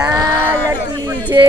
લાલ કી જય।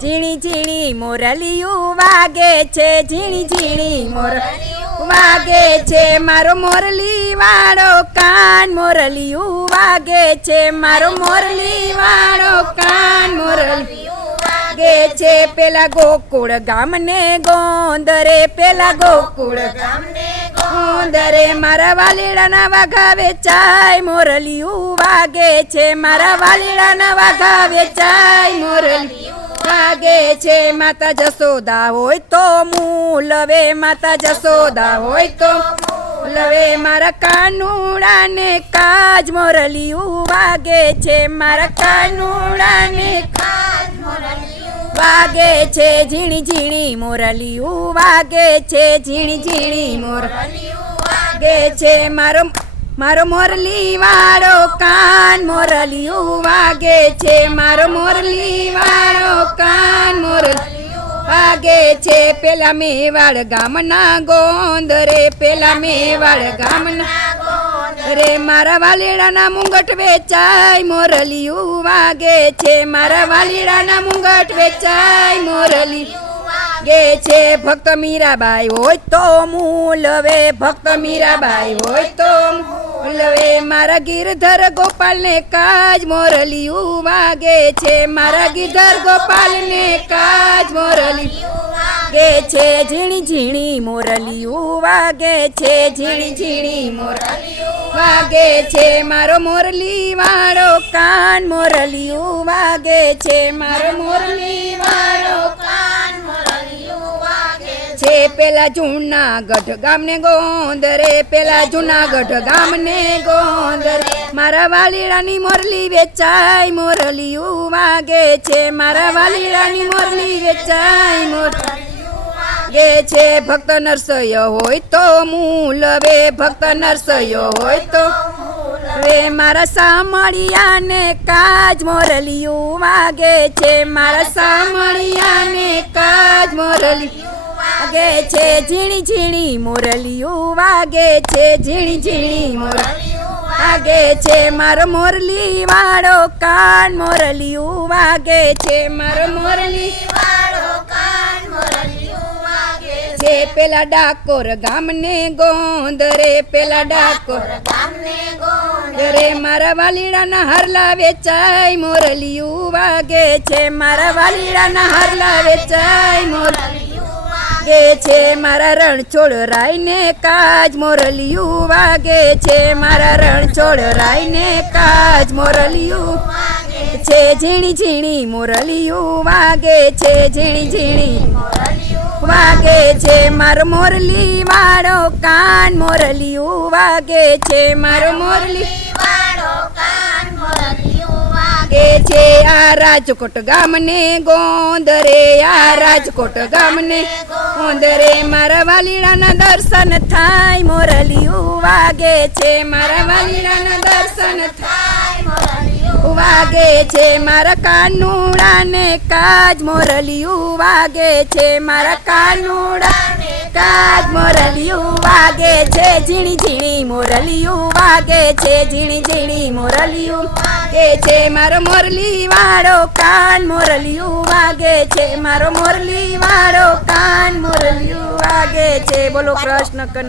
ઝીણી ઝીણી મોરલિયું વાગે છે, ઝીણી ઝીણી મોરલિયું વાગે છે, મારો મોરલી વાળો કાન મોરલિયું વાગે છે, મારો મોરલી વાળો કાન મોરલિયું વાગે છે। પેલા ગોકુળ ગામને ગોંદરે, પેલા ગોકુળ ગામને ગોંદરે, મારા વાલીડાના વાઘા વેચાય મોરલિયું વાગે છે, મારા વાલીડાના વાઘા વેચાય મોરલિયું વાગે છે। માતા જશોદા હોય તો મૂલવે, માતા જશોદા હોય તો મૂલવે, મારા કાનુડાને કાજ મોરલિયું વાગે છે, મારા કાનુડાને કાજ મોરલિયું વાગે છે। ઝીણી ઝીણી મોરલિયું વાગે છે, ઝીણી ઝીણી મોરલિયું વાગે છે, મારો મોરલી વાળો કાન મોરલિયું વાગે છે, મારો મોરલી વાળો કાન મોરલિયું વાગે છે। પેલા મેવાડ ગામના ગોંદરે, પેલા મેવાડ ગામના ગોંદરે, મારા વાલીડાના મુંગટ વેચાય મોરલિયું વાગે છે, મારા વાલીડાના મુંગટ વેચાય મોરલિયું વાગે છે। ભક્ત મીરાબાઈ હોય તો મૂલવે, ભક્ત મીરાબાઈ હોય તો મૂલવે, મારા ગિરધર ગોપાલને કાજ મોરલિયું વાગે છે, મારા ગિરધર ગોપાલને કાજ મોરલિયું વાગે છે। ઝીણી ઝીણી મોરલિયું વાગે છે, ઝીણી ઝીણી મોરલિયું વાગે છે, મારો મોરલી વાળો કાન મોરલિયું વાગે છે, મારો મોરલી વાળો કાન મોરલિયું વાગે છે। પેલા જૂનાગઢ ગામને ગોંદરે, પેલા જૂનાગઢ ગામને ગોંદરે, મારા વાલીડાની મોરલી વેચાય મોરલિયું વાગે છે, મારા વાલીડાની મોરલી વેચાય મોરલિયું વાગે છે। ભક્ત નરસૈયો હોય તો મૂલવે, ભક્ત નરસૈયો હોય તો મૂલવે, મારા સામળિયાને કાજ મોરલિયું વાગે છે, મારા સામળિયાને કાજ મોરલિયું વાગે છે। ઝીણી ઝીણી મોરલિયું વાગે છે, ઝીણી ઝીણી મોરલિયું વાગે છે, મારો મોરલી વાળો કાન મોરલિયું વાગે છે, મારો મોરલી વાળો કાન મોરલિયું વાગે છે। પેલા ડાકોર ગામને ગોંદરે, પેલા ડાકોર ગામને ગોંદરે, મારા વાલીડાના હરલા વેચાય મોરલિયું વાગે છે, મારા વાલીડાના હરલા વેચાય મોરલિયું વાગે છે, મારા રણછોડ રાયને કાજ મોરલિયું વાગે છે, મારા રણછોડ રાયને કાજ મોરલિયું વાગે છે। ઝીણી ઝીણી મોરલિયું વાગે છે, ઝીણી ઝીણી મોરલિયું વાગે છે, મારો મોરલી વાળો કાન મોરલિયું વાગે છે, મારો મોરલી વાળો કાન મોરલિયું વાગે છે। આ રાજકોટ ગામને ગોંદરે, આ રાજકોટ ગામને ગોંદરે, મારા વાલીડાના દર્શન થાય મોરલિયું વાગે છે, મારા વાલીડાના દર્શન થાય મોરલિયું વાગે છે, મારા કાનુડાને કાજ મોરલિયું વાગે છે, મારા કાનુડાને કાજ મોરલિયું વાગે છે। ઝીણી ઝીણી મોરલિયું વાગે છે, ઝીણી ઝીણી મોરલિયું વાગે છે, મારો મોરલી વાળો કાન મોરલિયું વાગે છે, મારો મોરલી વાળો કાન મોરલિયું વાગે છે। બોલો કૃષ્ણ કનૈયા।